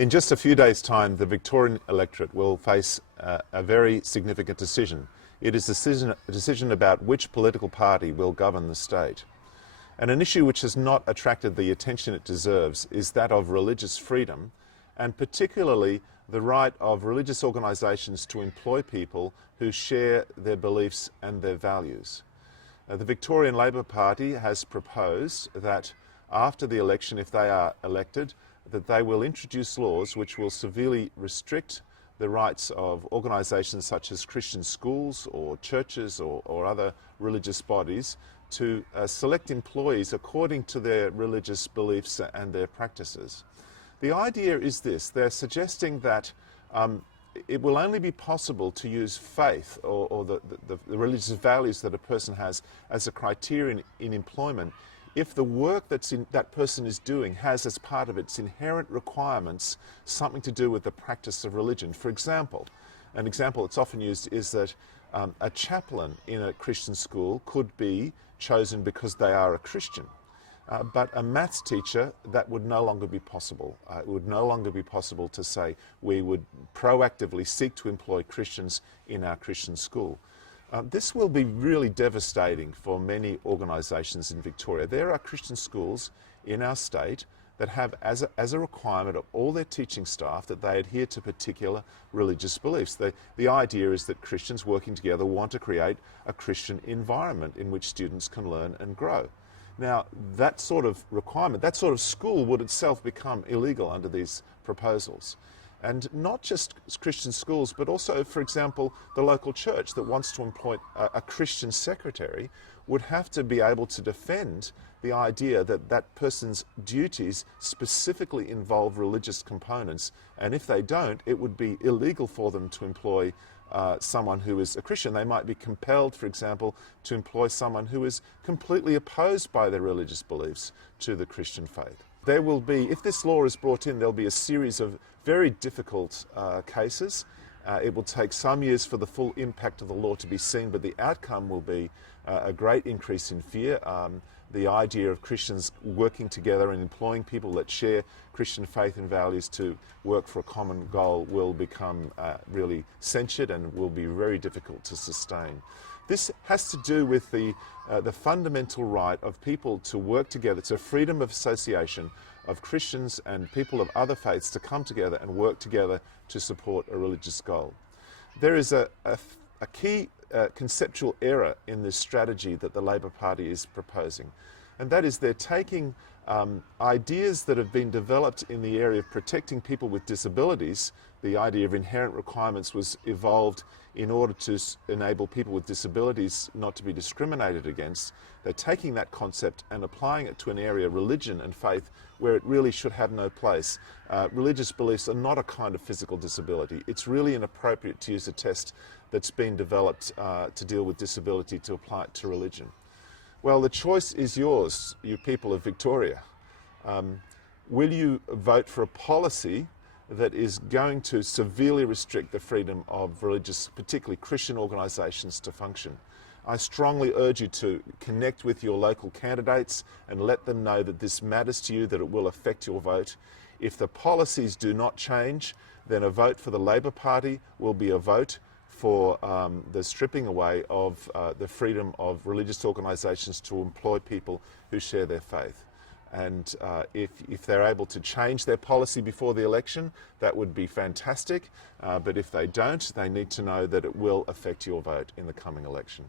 In just a few days' time, the Victorian electorate will face a very significant decision. It is a decision about which political party will govern the state. And an issue which has not attracted the attention it deserves is that of religious freedom, and particularly the right of religious organisations to employ people who share their beliefs and their values. The Victorian Labor Party has proposed that after the election, if they are elected, that they will introduce laws which will severely restrict the rights of organisations such as Christian schools or churches or other religious bodies to select employees according to their religious beliefs and their practices. The idea is this: they're suggesting that it will only be possible to use faith or the religious values that a person has as a criterion in employment if the work that person is doing has as part of its inherent requirements something to do with the practice of religion. For example, an example that's often used is that a chaplain in a Christian school could be chosen because they are a Christian. But a maths teacher, that would no longer be possible. It would no longer be possible to say we would proactively seek to employ Christians in our Christian school. This will be really devastating for many organisations in Victoria. There are Christian schools in our state that have as a requirement of all their teaching staff that they adhere to particular religious beliefs. The idea is that Christians working together want to create a Christian environment in which students can learn and grow. Now, that sort of requirement, that sort of school would itself become illegal under these proposals. And not just Christian schools, but also, for example, the local church that wants to employ a Christian secretary would have to be able to defend the idea that that person's duties specifically involve religious components. And if they don't, it would be illegal for them to employ someone who is a Christian. They might be compelled, for example, to employ someone who is completely opposed by their religious beliefs to the Christian faith. There will be, if this law is brought in, there'll be a series of very difficult cases. It will take some years for the full impact of the law to be seen, but the outcome will be a great increase in fear. The idea of Christians working together and employing people that share Christian faith and values to work for a common goal will become really censured and will be very difficult to sustain. This has to do with the fundamental right of people to work together. It's a freedom of association of Christians and people of other faiths to come together and work together to support a religious goal. There is a key conceptual error in this strategy that the Labor Party is proposing, and that is they're taking ideas that have been developed in the area of protecting people with disabilities. The idea of inherent requirements was evolved in order to enable people with disabilities not to be discriminated against. They're taking that concept and applying it to an area, religion and faith, where it really should have no place. Religious beliefs are not a kind of physical disability. It's really inappropriate to use a test that's been developed to deal with disability to apply it to religion. Well, the choice is yours, you people of Victoria. Will you vote for a policy that is going to severely restrict the freedom of religious, particularly Christian organisations, to function? I strongly urge you to connect with your local candidates and let them know that this matters to you, that it will affect your vote. If the policies do not change, then a vote for the Labor Party will be a vote for the stripping away of the freedom of religious organisations to employ people who share their faith. And if they're able to change their policy before the election, that would be fantastic. But if they don't, they need to know that it will affect your vote in the coming election.